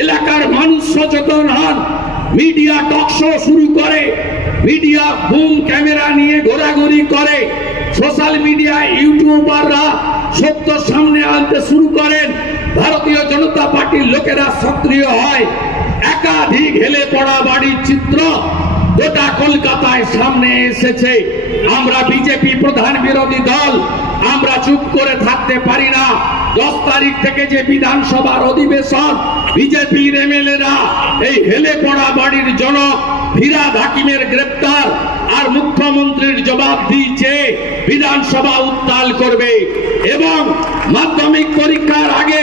এলাকার মানুষ সচেতন হন, মিডিয়া টক শো শুরু করে, মিডিয়া বুম ক্যামেরা নিয়ে ঘোরাঘুরি করে, সোশ্যাল মিডিয়া ইউটিউবাররা সত্য সামনে আনতে শুরু করেন, ভারতীয় জনতা পার্টির লোকেরা সক্রিয় হয়, একাধিক হেলে পড়া বাড়ির চিত্র গোটা কলকাতায় সামনে এসেছে। আমরা বিজেপি প্রধান বিরোধী দল, আমরা চুপ করে থাকতে পারি না। 10 তারিখ থেকে যে বিধানসভার অধিবেশন, বিজেপির এমএলএরা এই হেলে পড়া বাড়ির জনক ফিরহাদ হাকিমের গ্রেপ্তার আর মুখ্যমন্ত্রীর জবাব দিয়েছে বিধানসভা উত্তাল করবে। এবং মাধ্যমিক পরীক্ষার আগে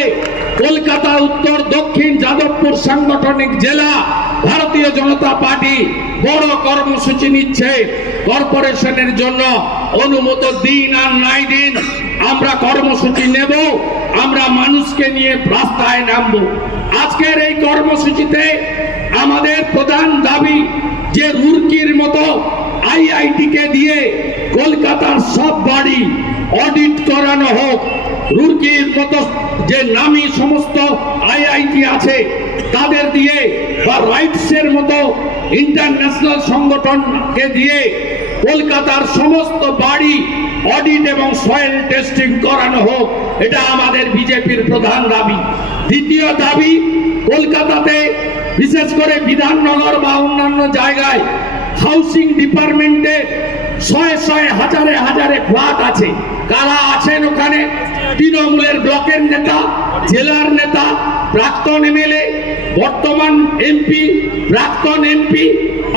কলকাতা উত্তর দক্ষিণ যাদবপুর সাংগঠনিক জেলা ভারতীয় জনতা পার্টি বড় কর্মসূচি নিচ্ছে। কর্পোরেশনের জন্য অনুমত দিন আর নাই দিন আমরা কর্মসূচি নেব, আমরা মানুষকে নিয়ে রাস্তায় নামবো। আজকের এই কর্মসূচিতে আমাদের প্রধান দাবি যে রুরকির মতো আইআইটি কে দিয়ে কলকাতার সব বাড়ি অডিট করানো হোক। রুরকির মতো যে নামী সমস্ত আইআইটি আছে তাদের দিয়ে বা রাইটসের মতো ইন্টারন্যাশনাল সংগঠনকে দিয়ে কলকাতার সমস্ত বাড়ি অডিট এবং সয়েল টেস্টিং করানো হোক। এটা আমাদের বিজেপির প্রধান দাবি। দ্বিতীয় দাবি, কলকাতাতে বিশেষ করে বিধাননগর বা অন্যান্য জায়গায় হাউসিং ডিপার্টমেন্টে শয়ে হাজারে হাজারে ফ্ল্যাট আছে। কারা আছেন ওখানে? তৃণমূলের ব্লকের নেতা, জেলার নেতা, প্রাক্তন এমএলএ, বর্তমান এমপি, প্রাক্তন এমপি,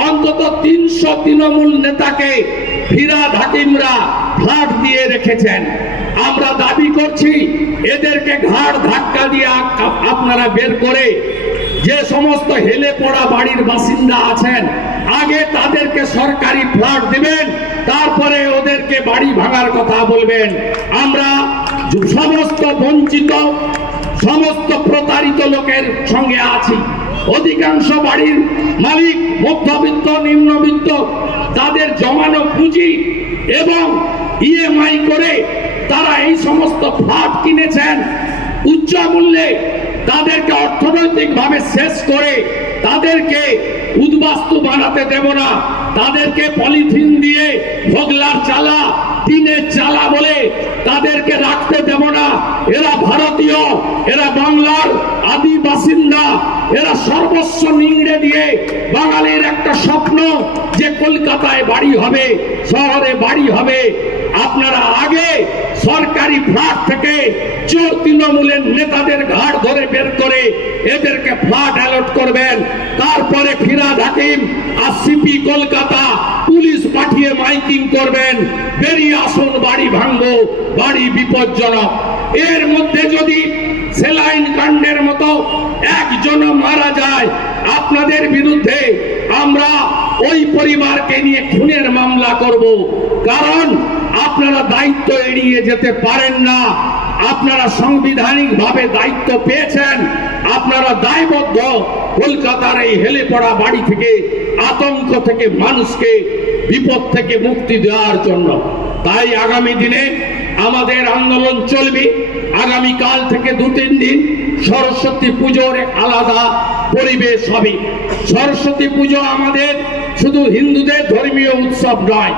অন্তত 300 তৃণমূল নেতাকে ফিরহাদ হাকিমরা ফ্ল্যাট দিয়ে রেখেছেন। আমরা দাবি করছি এদেরকে ঘাড় ধাক্কা দিয়ে আপনারা বের করে যে সমস্ত হেলে পড়া বাড়ির বাসিন্দা আছেন আগে তাদেরকে সরকারি ফ্ল্যাট দিবেন, তারপরে ওদেরকে বাড়ি ভাঙার কথা বলবেন। আমরা সমস্ত বঞ্চিত, সমস্ত প্রতারিত লোকের সঙ্গে আছি। অধিকাংশ বাড়ির মালিক মধ্যবিত্ত, নিম্নবিত্ত, তাদের জমানো পুঁজি এবং ইএমআই করে তারা এই সমস্ত ফ্ল্যাট কিনেছেন উচ্চ মূল্যে। তাদেরকে অর্থনৈতিকভাবে শেষ করে তাদেরকে উদ্বাস্তু বানাতে দেব না। তাদেরকে পলিথিন দিয়ে ভোগলার চালা, টিনের চালা বলে তাদেরকে রাখতে দেব না। এরা ভারতীয়, এরা বাংলার আদি বাসিন্দা, এরা সর্বস্ব নিংড়ে দিয়ে বাঙালির একটা স্বপ্ন যে কলকাতায় বাড়ি হবে, শহরে বাড়ি হবে। আপনারা আগে সরকারি ফ্ল্যাট থেকে চোর তৃণমূলের নেতাদের ঘাড় ধরে বের করে এদেরকে ফ্ল্যাট অ্যালট করবেন। তারপরে ফিরহাদ হাকিম আর সিপি কলকাতা পুলিশ পাঠিয়ে মাইকিং করবেন, বেরিয়ে আসুন, বাড়ি ভাঙবো, বাড়ি বিপজ্জনক। এর মধ্যে যদি সেলাইন কাণ্ডের মতো একজন মারা যায়, আপনাদের বিরুদ্ধে আমরা ওই পরিবারকে নিয়ে খুনের মামলা করব। কারণ আপনারা দায়িত্ব এড়িয়ে যেতে পারেন না। আপনারা সাংবিধানিক ভাবে দায়িত্ব পেয়েছেন, আপনারা দায়বদ্ধ কলকাতার এই হেলে পড়া বাড়ি থেকে, আতঙ্ক থেকে মানুষকে বিপদ থেকে মুক্তি দেওয়ার জন্য। তাই আগামী দিনে আমাদের আন্দোলন চলবে। আগামী কাল থেকে 2-3 দিন সরস্বতী পুজোর আলাদা পরিবেশ হবে। সরস্বতী পুজো আমাদের শুধু হিন্দুদের ধর্মীয় উৎসব নয়।